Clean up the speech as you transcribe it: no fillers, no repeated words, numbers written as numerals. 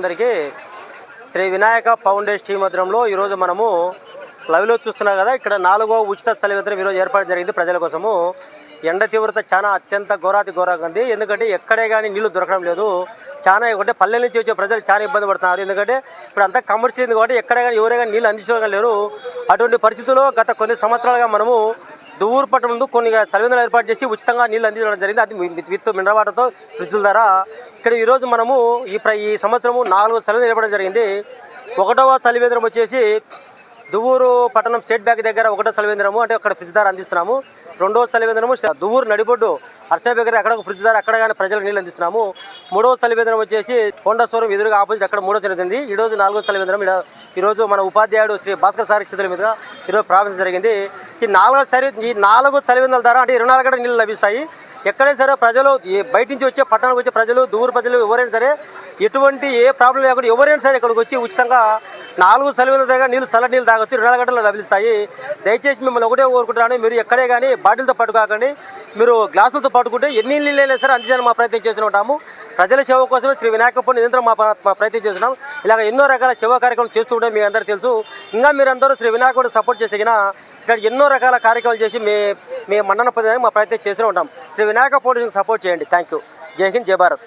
అందరికీ. Shri Vinayaka foundation team ఆధ్వర్యంలో ఈరోజు మనము లైవ్లో చూస్తున్నాం కదా, ఇక్కడ 4వ ఉచిత స్థల వితరణ ఈరోజు ఏర్పాటు జరిగింది ప్రజల కోసము. ఎండ తీవ్రత చాలా అత్యంత ఘోరంగా ఉంది. ఎందుకంటే ఎక్కడే కానీ నీళ్లు దొరకడం లేదు. చాలా అంటే పల్లెల నుంచి వచ్చే ప్రజలు చాలా ఇబ్బంది పడుతున్నారు. ఎందుకంటే ఇప్పుడు అంతా కమర్షియల్ కాబట్టి ఎక్కడే కానీ ఎవరే కానీ నీళ్ళు అందించడం లేరు. అటువంటి పరిస్థితుల్లో గత కొన్ని సంవత్సరాలుగా మనము దువ్వూరు పట్టణంలో కొన్ని సర్వేంద్రాలు ఏర్పాటు చేసి ఉచితంగా నీళ్ళు అందించడం జరిగింది. అది విత్ మినరల్ వాటర్తో ఫ్రిడ్జ్ల ద్వారా. ఇక్కడ ఈరోజు మనము ఈ సంవత్సరము 4 సర్వేంద్రాలు ఏర్పడడం జరిగింది. 1వ సర్వేంద్రం వచ్చేసి దువ్వూరు పట్టణం స్టేట్ బ్యాంక్ దగ్గర 1వ సర్వేంద్రము, అంటే అక్కడ ఫ్రిడ్జ్ ద్వారా అందిస్తున్నాము. 2వ సర్వేంద్రము దువ్వూరు నడిబొడ్డు హర్షా దగ్గర అక్కడ ఒక ఫ్రిడ్జ్ ద్వారా అక్కడ కానీ ప్రజలకు నీళ్ళు అందిస్తున్నాము. 3వ సర్వేంద్రం వచ్చేసి హోండా షోరూమ్ ఎదురుగా ఆపోజిట్ అక్కడ 3వ సర్వేంద్రం. ఈరోజు 4వ సర్వేంద్రం ఈరోజు మన ఉపాధ్యాయుడు శ్రీ భాస్కర్ సార్ చేతుల మీద ఈరోజు ప్రారంభించడం జరిగింది. ఈ 4 సర్వేంద్రాల ద్వారా అంటే 24 గంటలు నీళ్ళు లభిస్తాయి. ఎక్కడైనా సరే ప్రజలు బయట నుంచి వచ్చే పట్టణానికి వచ్చే ప్రజలు దూర ప్రజలు ఎవరైనా సరే ఎటువంటి ఏ ప్రాబ్లం లేకుండా ఎవరైనా సరే ఇక్కడికి వచ్చి ఉచితంగా 4 సర్వేల దగ్గర చల్ల నీళ్ళు తాగొచ్చు. 24 గంటలు లభిస్తాయి. దయచేసి మిమ్మల్ని ఒకటే కోరుకుంటున్నాను, మీరు ఎక్కడే కానీ బాటిల్తో పట్టుకోకండి, మీరు గ్లాసులతో పట్టుకుంటే ఎన్ని నీళ్ళైనా సరే అందించాలని మా ప్రయత్నం చేస్తూ ఉంటాము. ప్రజల సేవ కోసమే శ్రీ వినాయక ఫౌండేషన్ నిరంతరం మా ప్రయత్నం చేస్తున్నాం. ఇలాగ ఎన్నో రకాల సేవా కార్యక్రమాలు చేస్తూ ఉంటే మీ అందరికీ తెలుసు. ఇంకా మీరందరూ శ్రీ వినాయకుడు సపోర్ట్ చేస్తే ఇక్కడ ఎన్నో రకాల కార్యక్రమాలు చేసి మేము మన్నన పొందడానికి మా ప్రయత్నం చేస్తూ ఉంటాం. శ్రీ వినాయక ఫౌండేషన్ సపోర్ట్ చేయండి. Thank you. జై హింద్, జై భారత్.